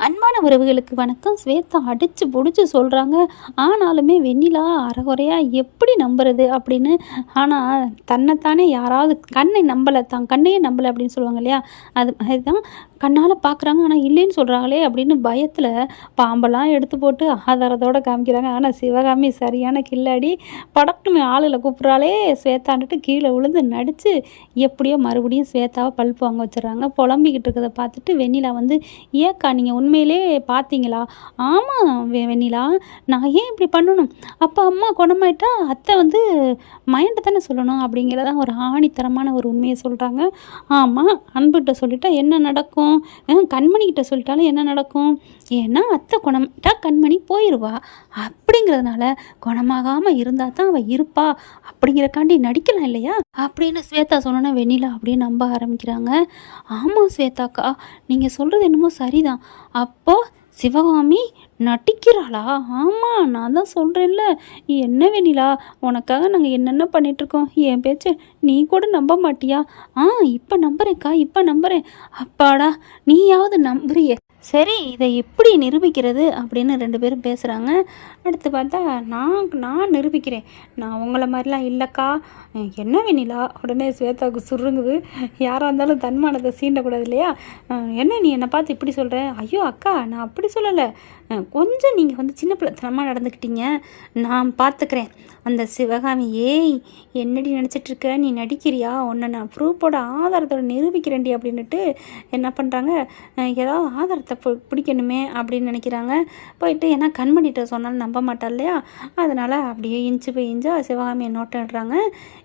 அன்பான உறவுகளுக்கு வணக்கம். ஸ்வேதா அடித்து பிடிச்சி சொல்கிறாங்க ஆனாலுமே வெண்ணிலா அறகுறையாக எப்படி நம்புறது அப்படின்னு ஆனால் தன்னைத்தானே யாராவது கண்ணை நம்பலை தான் கண்ணையே நம்பலை அப்படின்னு சொல்லுவாங்க இல்லையா? அது அதுதான் கண்ணால் பார்க்குறாங்க ஆனால் இல்லைன்னு சொல்கிறாங்களே அப்படின்னு பயத்தில் பாம்பெல்லாம் எடுத்து போட்டு ஆதாரத்தோடு காமிக்கிறாங்க. ஆனால் சிவகாமி சரியான கில்லாடி. படக்குன்னு ஆளுல கூப்பிட்றாலே ஸ்வேத்தாண்டுட்டு கீழே விழுந்து நடித்து எப்படியோ மறுபடியும் ஸ்வேதாவை பல்ப்பு வாங்க வச்சிடுறாங்க. புலம்பிக்கிட்டு இருக்கிறத பார்த்துட்டு வெண்ணிலா வந்து ஏக்கா நீங்கள் உண்மையிலே பார்த்தீங்களா? ஆமாம் வெ வெண்ணிலா நான் ஏன் இப்படி பண்ணணும்? அப்போ அம்மா குணமாயிட்டா அத்தை வந்து மைண்டை தானே சொல்லணும்? அப்படிங்கிறதான் ஒரு ஆணித்தரமான ஒரு உண்மையை சொல்கிறாங்க ஆமாம் அன்புகிட்ட சொல்லிட்டா என்ன நடக்கும்? நடக்கும். கண்மணிக்கிட்ட சொல்லிட்டாலும் என்ன நடக்கும்? ஏன்னா அத்தை குணம்ட்டா கண்மணி போயிடுவா அப்படிங்கிறதுனால குணமாகாமல் இருந்தால் தான் அவள் இருப்பா. அப்படிங்கிறக்காண்டி நடிக்கலாம் இல்லையா? அப்படின்னு ஸ்வேதா சொன்னோன்னா வெண்ணிலா அப்படியே நம்ப ஆரம்பிக்கிறாங்க. ஆமாம் ஸ்வேதாக்கா நீங்கள் சொல்கிறது என்னமோ சரிதான். அப்போது சிவகாமி நட்டிக்கிறாளா ஆமாம் நான் தான் சொல்கிறேன்ல என்ன வெண்ணிலா உனக்காக நாங்கள் என்னென்ன பண்ணிகிட்ருக்கோம் என் பேச்சு நீ கூட நம்ப மாட்டியா? ஆ இப்போ நம்புறேன்க்கா இப்போ நம்புகிறேன் அப்பாடா நீயாவது நம்புறியே. சரி இதை எப்படி நிரூபிக்கிறது அப்படின்னு ரெண்டு பேரும் பேசுகிறாங்க அடுத்து பார்த்தா நான் நான் நிரூபிக்கிறேன். நான் உங்களை மாதிரிலாம் இல்லைக்கா. என்ன வெண்ணிலா? உடனே ஸ்வேதாவுக்கு சுருங்குது. யாராக இருந்தாலும் தன்மானத்தை சீண்டக்கூடாது இல்லையா? என்ன நீ என்னை பார்த்து இப்படி சொல்கிற ஐயோ அக்கா நான் அப்படி சொல்லலை. கொஞ்சம் நீங்கள் வந்து சின்ன பிள்ளைத்தனமாக நடந்துக்கிட்டீங்க. நான் பார்த்துக்கிறேன் அந்த சிவகாமி ஏய் என்னடி நினச்சிட்ருக்க? நீ நடிக்கிறியா? உன்னை நான் ப்ரூஃபோட ஆதாரத்தோட நிரூபிக்கிறேன்டி அப்படின்னுட்டு என்ன பண்ணுறாங்க ஏதாவது ஆதாரத்தை பு- பிடிக்கணுமே அப்படின்னு நினைக்கிறாங்க. போயிட்டு ஏன்னா கண்மணிகிட்ட சொன்னாலும் நம்ப மாட்டா இல்லையா? அதனால் அப்படியே இன்ச்சு போய் இஞ்சா சிவகாமியை நோட்டிடுறாங்க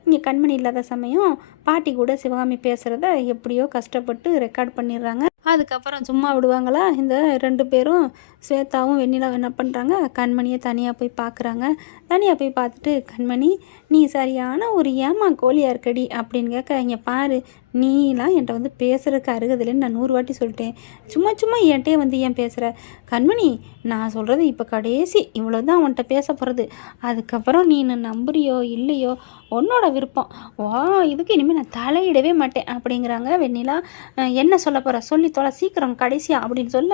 இங்கே கண்மணி இல்லாத சமயம் பாட்டி கூட சிவகாமி பேசுகிறத எப்படியோ கஷ்டப்பட்டு ரெக்கார்ட் பண்ணிடுறாங்க. அதுக்கப்புறம் சும்மா விடுவாங்களா? இந்த ரெண்டு பேரும் ஸ்வேதாவும் வெண்ணிலாவும் என்ன பண்ணுறாங்க கண்மணியை தனியாக போய் பார்க்குறாங்க தனியாக போய் பார்த்துட்டு கண்மணி நீ சரியான ஒரு ஏமா கோழியாக இருக்கடி. அப்படின்னு கேட்க இங்கே பாரு நீலாம் என்கிட்ட வந்து பேசுகிறதுக்கு அருகதில்லைன்னு நான் நூறு வாட்டி சொல்லிட்டேன். சும்மா சும்மா என்கிட்டே வந்து ஏன் பேசுகிற கண்மணி நான் சொல்கிறது இப்போ கடைசி இவ்வளோ தான் உன்கிட்ட பேச போகிறது அதுக்கப்புறம் நீ என்ன நம்புறியோ இல்லையோ உன்னோட விருப்பம். வா இதுக்கு இனிமேல் நான் தலையிடவே மாட்டேன் அப்படிங்கிறாங்க வெண்ணிலா. என்ன சொல்ல போகிற சொல்லி தொலை சீக்கிரம் கடைசியா அப்படின்னு சொல்ல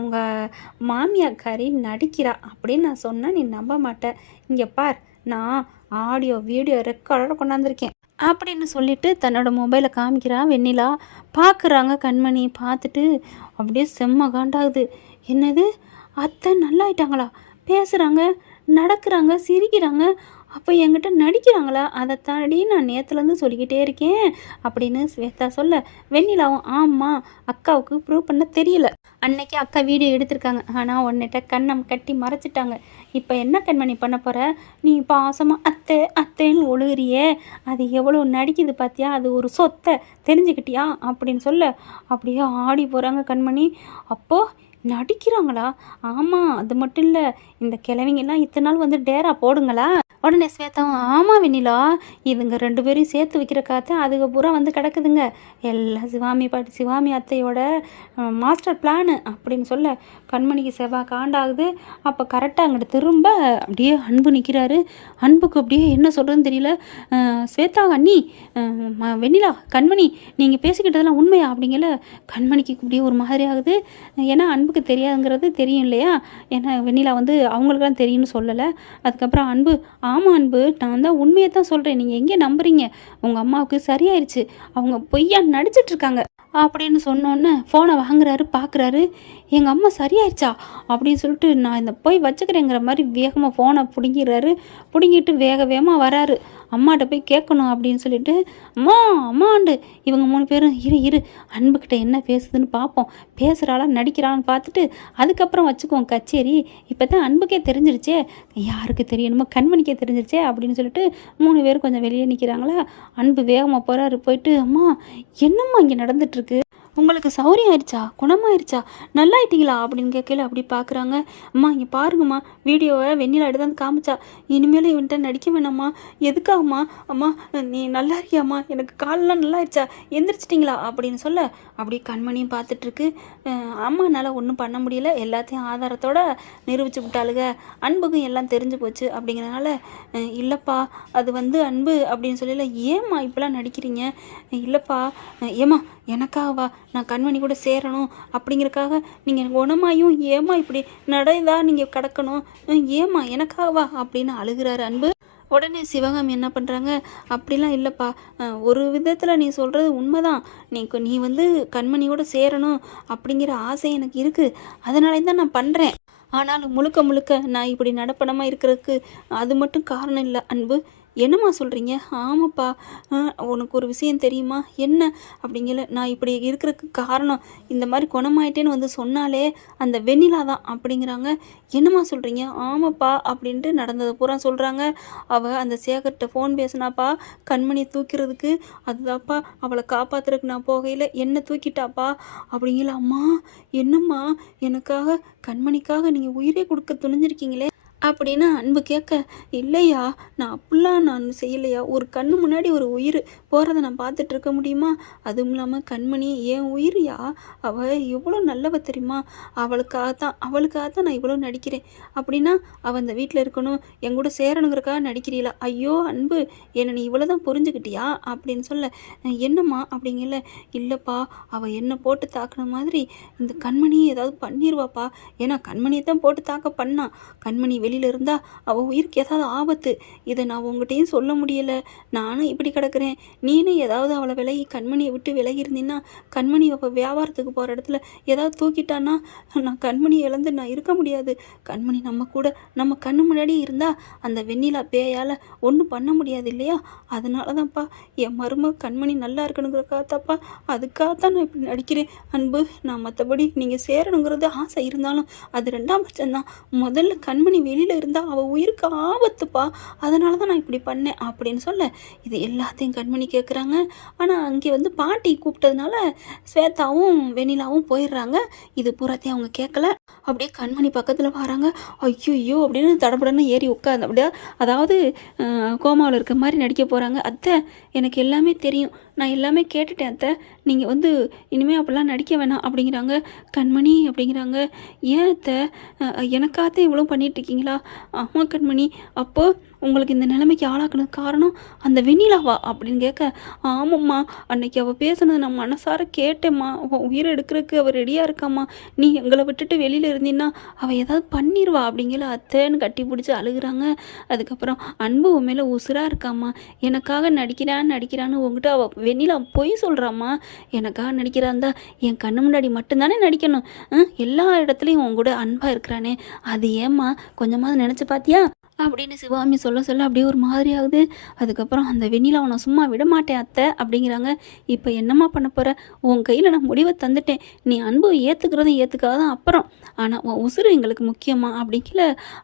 உங்கள் மாமியாக்காரி நடிக்கிறா அப்படின்னு நான் சொன்னால் நீ நம்ப மாட்டேன் இங்கே பார் நான் ஆடியோ வீடியோ ரெக்கார்டோட கொண்டாந்துருக்கேன். அப்படின்னு சொல்லிட்டு தன்னோட மொபைலை காமிக்கிறா வெண்ணிலா. பார்க்குறாங்க கண்மணி பார்த்துட்டு அப்படியே செம்ம காண்டாகுது. என்னது? அத்தை நல்லா ஆயிட்டாங்களா பேசுகிறாங்க நடக்கிறாங்க சிரிக்கிறாங்க. அப்போ என்கிட்ட நடிக்கிறாங்களா? அதை தாண்டி நான் நேற்றுலேருந்து சொல்லிக்கிட்டே இருக்கேன். அப்படின்னு ஸ்வேதா சொல்ல வெண்ணிலாவும் ஆமாம் அக்காவுக்கு ப்ரூவ் பண்ண தெரியல. அன்னைக்கு அக்கா வீடியோ எடுத்திருக்காங்க. ஆனால் உன்னிட்ட கண்ணம் கட்டி மறைச்சிட்டாங்க. இப்போ என்ன கண்மணி பண்ண போகிற நீ பாசமாக அத்தை அத்தைன்னு ஒழுகுறியே. அது எவ்வளோ நடிக்குது பார்த்தியா அது ஒரு சொத்தை. தெரிஞ்சுக்கிட்டியா? அப்படின்னு சொல்ல. அப்படியே ஆடி போகிறாங்க கண்மணி. அப்போது நடிக்கிறாங்களா? ஆமாம் அது மட்டும் இல்லை. இந்த கிழவிங்கெல்லாம் இத்தனை நாள் வந்து டேரா போடுங்களா? உடனே ஸ்வேதாவும் ஆமாம் வெண்ணிலா இதுங்க ரெண்டு பேரையும் சேர்த்து வைக்கிற காற்று அதுக்கு பூரா வந்து கிடக்குதுங்க. எல்லாம் சிவாமி பாட்டி சிவாமி அத்தையோட மாஸ்டர் பிளானு அப்படின்னு சொல்ல கண்மணிக்கு செவ்வாய் காண்டாகுது. அப்போ கரெக்டாக அங்கிட்ட திரும்ப அப்படியே அன்பு நிற்கிறாரு அன்புக்கு அப்படியே என்ன சொல்கிறதுன்னு தெரியல. ஸ்வேதா அண்ணி வெண்ணிலா கண்மணி நீங்கள் பேசிக்கிட்டதெல்லாம் உண்மையா? அப்படிங்கல கண்மணிக்கு அப்படியே ஒரு மாதிரி ஆகுது. ஏன்னா அன்புக்கு தெரியாதுங்கிறது தெரியும் இல்லையா? ஏன்னா வெண்ணிலா வந்து அவங்களுக்குலாம் தெரியும்னு சொல்லலை. அதுக்கப்புறம் அன்பு ஆமாம் அன்பு நான் தான் உண்மையை தான் சொல்கிறேன் நீங்கள் எங்கே நம்புறீங்க? உங்கள் அம்மாவுக்கு சரியாயிருச்சு. அவங்க பொய்யா நடிச்சிட்டு இருக்காங்க அப்படின்னு சொன்னோன்னே ஃபோனை வாங்குறாரு பார்க்குறாரு எங்கள் அம்மா சரியாயிருச்சா? அப்படின்னு சொல்லிட்டு நான் இந்த போய் வச்சுக்கிறேங்கிற மாதிரி வேகமாக ஃபோனை பிடுங்கிறாரு பிடுங்கிட்டு வேக வேகமாக வராரு. அம்மாட்ட போய் கேட்கணும் அப்படின்னு சொல்லிட்டு அம்மா அம்மாண்டு. இவங்க மூணு பேரும் இரு இரு அன்புக்கிட்ட என்ன பேசுதுன்னு பார்ப்போம் பேசுகிறாளா நடிக்கிறான்னு பார்த்துட்டு அதுக்கப்புறம் வச்சுக்குவோம் கச்சேரி. இப்போ தான் அன்புக்கே தெரிஞ்சிருச்சே. யாருக்கு தெரியணுமோ கண்மணிக்கே தெரிஞ்சிருச்சே அப்படின்னு சொல்லிட்டு மூணு பேரும் கொஞ்சம் வெளியே நிற்கிறாங்களா அன்பு வேகமாக போகிறாரு போயிட்டு அம்மா என்னம்மா இங்கே நடந்துட்டுருக்கு உங்களுக்கு சௌரியம் ஆயிடுச்சா குணமாயிருச்சா? நல்லாயிட்டீங்களா? அப்படின்னு கேட்கல அப்படி பார்க்குறாங்க. அம்மா இங்கே பாருங்கம்மா. வீடியோவை வெண்ணிலா எடுத்து காமிச்சா. இனிமேல் இவன்கிட்ட நடிக்க வேணாம்மா. எதுக்காகம்மா? அம்மா நீ நல்லா இருக்கியாம்மா. எனக்கு காலெல்லாம் நல்லா ஆயிடுச்சா எந்திரிச்சிட்டிங்களா? அப்படின்னு சொல்ல அப்படி கண்மணியும் பார்த்துட்ருக்கு. அம்மா என்னால் ஒன்றும் பண்ண முடியல. எல்லாத்தையும் ஆதாரத்தோட நிரூபிச்சு விட்டாளுங்க அன்புக்கும் எல்லாம் தெரிஞ்சு போச்சு அப்படிங்கிறனால இல்லைப்பா அது வந்து அன்பு அப்படின்னு சொல்லல ஏம்மா இப்பெல்லாம் நடிக்கிறீங்க? இல்லைப்பா ஏம்மா எனக்காகவா நான் கண்மணி கூட சேரணும் அப்படிங்கிறக்காக நீங்கள் குணமாயும் ஏம்மா இப்படி நடைதா நீங்கள் கிடக்கணும்? ஏமா ஏம்மா எனக்காகவா அப்படின்னு அழுகிறார் அன்பு. உடனே சிவகாமி என்ன பண்ணுறாங்க அப்படிலாம் இல்லைப்பா. ஒரு விதத்தில் நீ சொல்கிறது உண்மைதான். நீ நீ வந்து கண்மணியோட சேரணும் அப்படிங்கிற ஆசை எனக்கு இருக்குது அதனால தான் நான் பண்ணுறேன் ஆனாலும் முழுக்க முழுக்க நான் இப்படி நடப்பணமாக இருக்கிறதுக்கு அது மட்டும் காரணம் இல்லை அன்பு. என்னம்மா சொல்கிறீங்க ஆமாப்பா. உனக்கு ஒரு விஷயம் தெரியுமா? என்ன? அப்படிங்கல நான் இப்படி இருக்கிறதுக்கு காரணம் இந்த மாதிரி குணமாயிட்டேன்னு வந்து சொன்னாலே அந்த வெண்ணிலா தான் அப்படிங்கிறாங்க. என்னம்மா சொல்கிறீங்க ஆமாப்பா அப்படின்ட்டு நடந்ததை பூரா சொல்கிறாங்க அவள் அந்த சேகர்கிட்ட ஃபோன் பேசினாப்பா கண்மணி தூக்கிறதுக்கு அதுதான்ப்பா அவளை காப்பாத்துறதுக்கு நான் போகையில் என்ன தூக்கிட்டாப்பா? அப்படிங்கல அம்மா என்னம்மா? எனக்காக கண்மணிக்காக நீங்கள் உயிரே கொடுக்க துணிஞ்சிருக்கீங்களே. அப்படின்னு அன்பு கேட்க இல்லையா நான் அப்படிலாம் நான் செய்யலையா? ஒரு கண்ணு முன்னாடி ஒரு உயிர் போகிறத நான் பார்த்துட்டு இருக்க முடியுமா? அதுவும் இல்லாமல் கண்மணி என் உயிரியா? அவள் எவ்வளோ நல்லவ தெரியுமா? அவளுக்காக தான் அவளுக்காக தான் நான் இவ்வளோ நடிக்கிறேன். அப்படின்னா அவள் அந்த வீட்டில் இருக்கணும் என் கூட சேரணுங்கிறக்காக நடிக்கிறீங்களா ஐயோ அன்பு என்னை நீ இவ்வளோ தான் புரிஞ்சுக்கிட்டியா? அப்படின்னு சொல்ல என்னம்மா? அப்படிங்கல இல்லைப்பா அவள் என்னை போட்டு தாக்குன மாதிரி இந்த கண்மணி ஏதாவது பண்ணிடுவாப்பா ஏன்னா கண்மணியை தான் போட்டு தாக்க பண்ணா. கண்மணி வெளியில் இருந்தா அவள் உயிருக்கு ஏதாவது ஆபத்து. இதை நான் உங்ககிட்டயும் சொல்ல முடியலை. நானும் இப்படி கிடக்குறேன். நீனும் ஏதாவது அவளை விலகி கண்மணியை விட்டு விலகி இருந்தீன்னா கண்மணி அவள் வியாபாரத்துக்கு போகிற இடத்துல ஏதாவது தூக்கிட்டான்னா நான் கண்மணியை இழந்து நான் இருக்க முடியாது. கண்மணி நம்ம கூட நம்ம கண்ணு முன்னாடி இருந்தால் அந்த வெண்ணிலா பேயால் ஒன்றும் பண்ண முடியாது இல்லையா? அதனால தான்ப்பா என் மரும கண்மணி நல்லா இருக்கணுங்கிறக்காகத்தாப்பா அதுக்காகத்தான் நான் இப்படி நடிக்கிறேன். அன்பு நான் மற்றபடி நீங்கள் சேரணுங்கிறது ஆசை இருந்தாலும் அது ரெண்டாம் பட்சம்தான். முதல்ல கண்மணி வெளியில் இருந்தால் அவள் உயிருக்கு ஆபத்துப்பா. அதனால தான் நான் இப்படி பண்ணேன் அப்படின்னு சொல்ல. இது எல்லாத்தையும் கண்மணி கேட்குறாங்க ஆனால் அங்கே வந்து பாட்டி கூப்பிட்டதுனால ஸ்வேதாவும் வெண்ணிலாவும் போயிடுறாங்க. இது பூராத்தையும் அவங்க கேட்கல அப்படியே கண்மணி பக்கத்தில் வராங்க. ஐயோ அப்படின்னு தடபடன்னு ஏறி உட்காந்து அப்படியே அதாவது கோமாவில் இருக்க மாதிரி நடிக்க போகிறாங்க அத்தை எனக்கு எல்லாமே தெரியும். நான் எல்லாமே கேட்டுட்டேன் அத்தை. நீங்கள் வந்து இனிமேல் அப்படிலாம் நடிக்க வேணாம் அப்படிங்கிறாங்க. கண்மணி அப்படிங்கிறாங்க. ஏன் அத்தை? அஹ், எனக்காகத்தான் இவ்வளோ பண்ணிகிட்ருக்கீங்களா ஆமாம் கண்மணி. அப்போ உங்களுக்கு இந்த நிலைமைக்கு ஆளாக்குனது காரணம் அந்த வெண்ணிலாவா அப்படின்னு கேட்க ஆமாம்மா அன்னைக்கு அவள் பேசுனது நான் மனசார கேட்டேம்மா. உயிர் உயிரை எடுக்கிறதுக்கு அவள் ரெடியாக இருக்காம்மா. நீ எங்களை விட்டுட்டு வெளியில் இருந்தீன்னா அவள் ஏதாவது பண்ணிடுவா அப்படிங்கிற அத்தைன்னு கட்டி பிடிச்சி அழுகுறாங்க. அதுக்கப்புறம் அன்பு உன் மேலே உசுராக இருக்காம்மா. எனக்காக நடிக்கிறான்னு நடிக்கிறான்னு உங்ககிட்ட அவள் வெண்ணிலா பொய் சொல்கிறாம்மா எனக்காக நடிக்கிறாந்தா என் கண்ணு முன்னாடி மட்டும்தானே நடிக்கணும். எல்லா இடத்துலையும் உன் கூட அன்பாக இருக்கிறானே. அது ஏம்மா? கொஞ்சமாவது நினச்சி பார்த்தியா அப்படின்னு சிவாமி சொல்ல சொல்ல அப்படியே ஒரு மாதிரி ஆகுது. அதுக்கப்புறம் அந்த வெண்ணிலா அவனை சும்மா விட மாட்டேன் அத்தை அப்படிங்கிறாங்க. இப்போ என்னம்மா பண்ண போகிற உன் கையில் நான் முடிவை தந்துட்டேன். நீ அன்பு ஏற்றுக்கிறதும் ஏற்றுக்காதான் அப்புறம்? ஆனால் உன் உசுறு எங்களுக்கு முக்கியமா? அப்படிங்கிற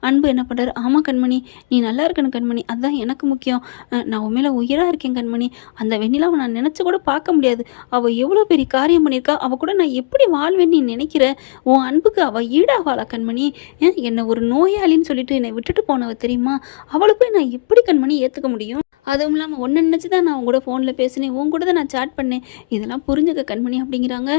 அன்பு என்ன பண்ணுறாரு ஆமாம் கண்மணி. நீ நல்லா இருக்கணும் கண்மணி. அதுதான் எனக்கு முக்கியம். நான் உன் மேலே உயிராக இருக்கேன் கண்மணி. அந்த வெண்ணிலாவை நான் நினச்சி கூட பார்க்க முடியாது. அவள் எவ்வளோ பெரிய காரியம் பண்ணியிருக்கா. அவள் கூட நான் எப்படி வாழ்வேன்னு நீ நினைக்கிற? உன் அன்புக்கு அவள் ஈடாவாளா கண்மணி? என்னை ஒரு நோயாளின்னு சொல்லிட்டு என்னை விட்டுட்டு போனவ தெரியுமா? அவளை போய் நான் எப்படி கண்மணி ஏற்றுக்க முடியும்? அதுவும் இல்லாமல் ஒன்று நினச்சி தான் நான் உன் கூட ஃபோனில் பேசினேன். உன் கூட தான் நான் சாட் பண்ணேன். இதெல்லாம் புரிஞ்சுக்க கண்மணி அப்படிங்கிறாங்க.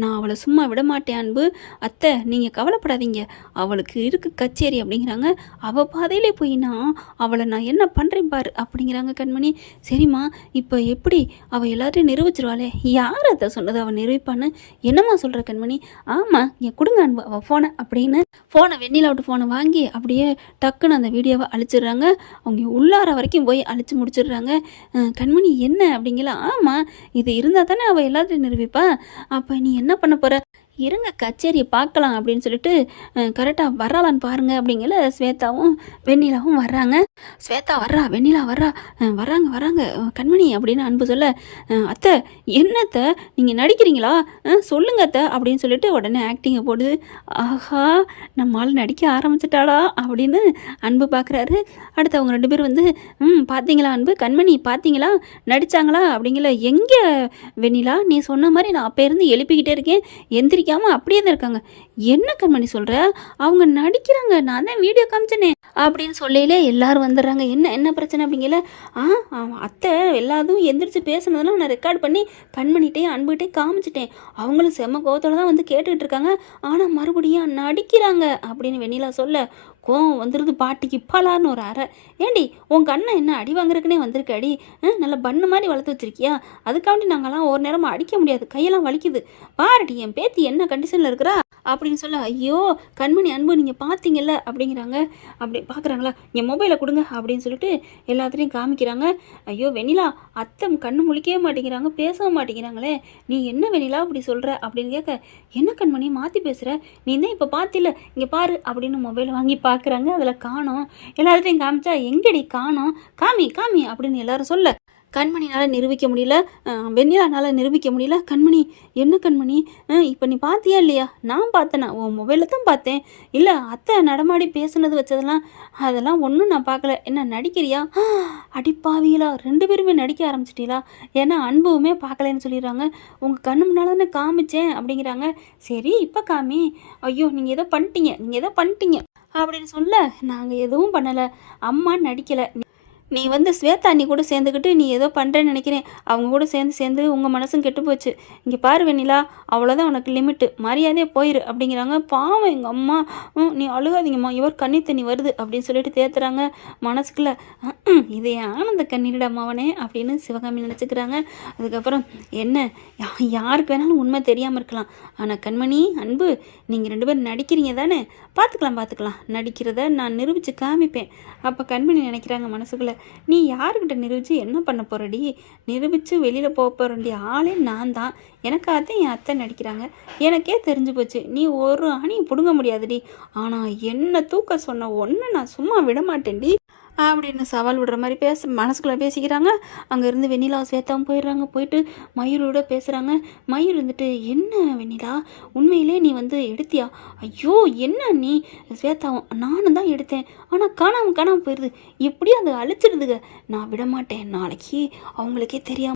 நான் அவளை சும்மா விட மாட்டேன் அன்பு. அத்தை நீங்கள் கவலைப்படாதீங்க. அவளுக்கு இருக்கு கச்சேரி அப்படிங்கிறாங்க. அவள் பாதையிலே போய் நான் அவளை நான் என்ன பண்ணுறேன் பாரு அப்படிங்கிறாங்க கண்மணி சரிம்மா இப்போ எப்படி? அவள் எல்லாத்தையும் நிரூபிச்சிருவாளே. யார் அத்தை சொன்னது? அவள் நிரூபிப்பான்னு என்னம்மா சொல்கிற கண்மணி ஆமாம் என் கொடுங்க அன்பு. அவள் ஃபோனை அப்படின்னு ஃபோனை வெண்ணிலா விட்டு ஃபோனை வாங்கி அப்படியே டக்குன்னு அந்த வீடியோவை அழிச்சிடுறாங்க. அவங்க உள்ளார வரைக்கும் போய் அழிச்சு முடிச்சிடுறாங்க. கண்மணி என்ன அப்படிங்கல ஆமாம் இது இருந்தால் தானே அவள் எல்லாத்தையும் நிரூபிப்பா. அப்போ நீ என்ன பண்ண போகிற இருங்க கச்சேரியை பார்க்கலாம் அப்படின்னு சொல்லிட்டு கரெக்டாக வர்றாளான்னு பாருங்க அப்படிங்கல ஸ்வேதாவும் வெண்ணிலாவும் வர்றாங்க. ஸ்வேதா வர்றா வெண்ணிலா வர்றா. வர்றாங்க வர்றாங்க. கண்மணி அப்படின்னு அன்பு சொல்ல அத்தை என்னத்தை நீங்கள் நடிக்கிறீங்களா? சொல்லுங்க அத்தை அப்படின்னு சொல்லிட்டு உடனே ஆக்டிங்கை போடுது. ஆஹா நம்மால் நடிக்க ஆரம்பிச்சிட்டாளா? அப்படின்னு அன்பு பார்க்குறாரு அடுத்து அவங்க ரெண்டு பேரும் வந்து ம் பார்த்தீங்களா அன்பு? கண்மணி பார்த்தீங்களா நடிச்சாங்களா? அப்படிங்கல எங்கே வெண்ணிலா? நீ சொன்ன மாதிரி நான் அப்போ இருந்து எழுப்பிக்கிட்டே இருக்கேன். சிரிக்காமல் அப்படியே தான் இருக்காங்க. என்ன கண்மணி சொல்கிற அவங்க நடிக்கிறாங்க. நான் தான் வீடியோ காமிச்சனே. அப்படின்னு சொல்லையில எல்லாரும் வந்துடுறாங்க. என்ன என்ன பிரச்சனை? அப்படிங்கல ஆ அத்தை எல்லாதும் எந்திரிச்சு பேசுனதெல்லாம் நான் ரெக்கார்ட் பண்ணி கண்மணிட்டே அன்புகிட்டே காமிச்சிட்டேன். அவங்களும் செம்ம கோவத்தோட தான் வந்து கேட்டுக்கிட்டு இருக்காங்க. ஆனால் மறுபடியும் நடிக்கிறாங்க. அப்படின்னு வெண்ணிலா சொல்ல கோவம் வந்துடுது பாட்டிக்கு இப்பாலான்னு ஒரு அறை. ஏண்டி உங்கள் அண்ணன் என்ன அடி வாங்குறதுக்குனே வந்திருக்கு அடி? நல்ல பண்ணு மாதிரி வளர்த்து வச்சிருக்கியா? அதுக்காண்டி நாங்களாம் ஒரு நேரமாக அடிக்க முடியாது கையெல்லாம் வலிக்குது. பாருடி என் பேத்தி என்ன கண்டிஷனில் இருக்கிறா? அப்படின்னு சொல்ல ஐயோ கண்மணி அன்பு நீங்கள் பார்த்தீங்கல்ல அப்படிங்கிறாங்க. அப்படி பார்க்குறாங்களா என் மொபைலை கொடுங்க அப்படின்னு சொல்லிட்டு எல்லாத்துலேயும் காமிக்கிறாங்க. ஐயோ வெண்ணிலா அத்தை கண்ணு முழிக்கவே மாட்டேங்கிறாங்க பேசவும் மாட்டேங்கிறாங்களே. நீ என்ன வெண்ணிலா அப்படி சொல்கிற அப்படின்னு கேட்க என்ன கண்மணி மாற்றி பேசுகிற நீ தான் இப்போ பார்த்தில இங்கே பாரு அப்படின்னு மொபைல் வாங்கி பார்க்குறாங்க அதில் காணோம். எல்லாத்துலேயும் காமிச்சா எங்கடி காணோம்? காமி காமி அப்படின்னு எல்லாரும் சொல்ல. கண்மணினால் நிரூபிக்க முடியல. வெண்ணிலானால் நிரூபிக்க முடியல. கண்மணி என்ன கண்மணி? இப்போ நீ பார்த்தியா இல்லையா? நான் பார்த்தேனா உன் மொபைலில் தான் பார்த்தேன். இல்லை அத்தை நடமாடி பேசுனது வச்சதெல்லாம் அதெல்லாம் ஒன்றும் நான் பார்க்கல என்ன நடிக்கிறியா? அடிப்பாவியலா ரெண்டு பேருமே நடிக்க ஆரம்பிச்சிட்டீங்களா ஏன்னா அன்புமே பார்க்கலன்னு சொல்லிடுறாங்க. உங்கள் கண்ணு முன்னால் தானே காமிச்சேன் அப்படிங்கிறாங்க. சரி இப்போ காமி. ஐயோ நீங்கள் ஏதோ பண்ணிட்டீங்க நீங்கள் ஏதோ பண்ணிட்டீங்க. அப்படின்னு சொல்ல நாங்கள் எதுவும் பண்ணலை. அம்மா நடிக்கலை. நீ வந்து ஸ்வேதா அண்ணி கூட சேர்ந்துக்கிட்டு நீ ஏதோ பண்ணுறேன்னு நினைக்கிறேன். அவங்க கூட சேர்ந்து சேர்ந்து உங்கள் மனசும் கெட்டு போச்சு. இங்கே பாரு வெண்ணிலா அவ்வளோதான் உனக்கு லிமிட்டு மரியாதையே போயிரு அப்படிங்கிறாங்க. பாவம் எங்கள் அம்மா. ம், நீ அழுகாதீங்கம்மா. இவர் கண்ணி தண்ணி வருது அப்படின்னு சொல்லிட்டு தேத்துறாங்க. மனசுக்குள்ள "ம்ம், இது ஆனந்த கண்ணீரிட மாவனே அப்படின்னு சிவகாமி நினச்சிக்கிறாங்க. அதுக்கப்புறம் என்ன? யா- யாருக்கு வேணாலும் உண்மை தெரியாமல் இருக்கலாம். ஆனால் கண்மணி அன்பு நீங்கள் ரெண்டு பேரும் நடிக்கிறீங்க தானே? பார்த்துக்கலாம் பார்த்துக்கலாம் நடிக்கிறத நான் நிரூபித்து காமிப்பேன். அப்போ கண்மணி நினைக்கிறாங்க மனசுக்குள்ளே நீ யாருக்கிட்ட நிரூபித்து என்ன பண்ண போகிறடி நிரூபித்து வெளியில் போக வேண்டிய ஆளே நான் தான். எனக்காகத்தான் என் அத்தை நடிக்கிறாங்க. எனக்கே தெரிஞ்சு போச்சு. நீ ஒரு அணியை பிடுங்க முடியாதுடி. ஆனால் என்ன தூக்க சொன்ன ஒன்று நான் சும்மா விட மாட்டேன்டி. அப்படின்னு சவால் விடுற மாதிரி பேச மனசுக்குள்ளே பேசிக்கிறாங்க. அங்கேருந்து வெண்ணிலா சேர்த்தாமல் போயிடுறாங்க. போயிட்டு மயூரோட பேசுகிறாங்க மயூர் வந்துட்டு என்ன வெண்ணிலா? உண்மையிலே நீ வந்து எடுத்தியா? ஐயோ என்ன நீ ஸ்வேதாவும் நானும் தான் எடுத்தேன். ஆனால் காணாமல் காணாமல் போயிடுது எப்படியும் அதை அழிச்சிடுதுங்க. நான் விட மாட்டேன் நாளைக்கு அவங்களுக்கே தெரியாம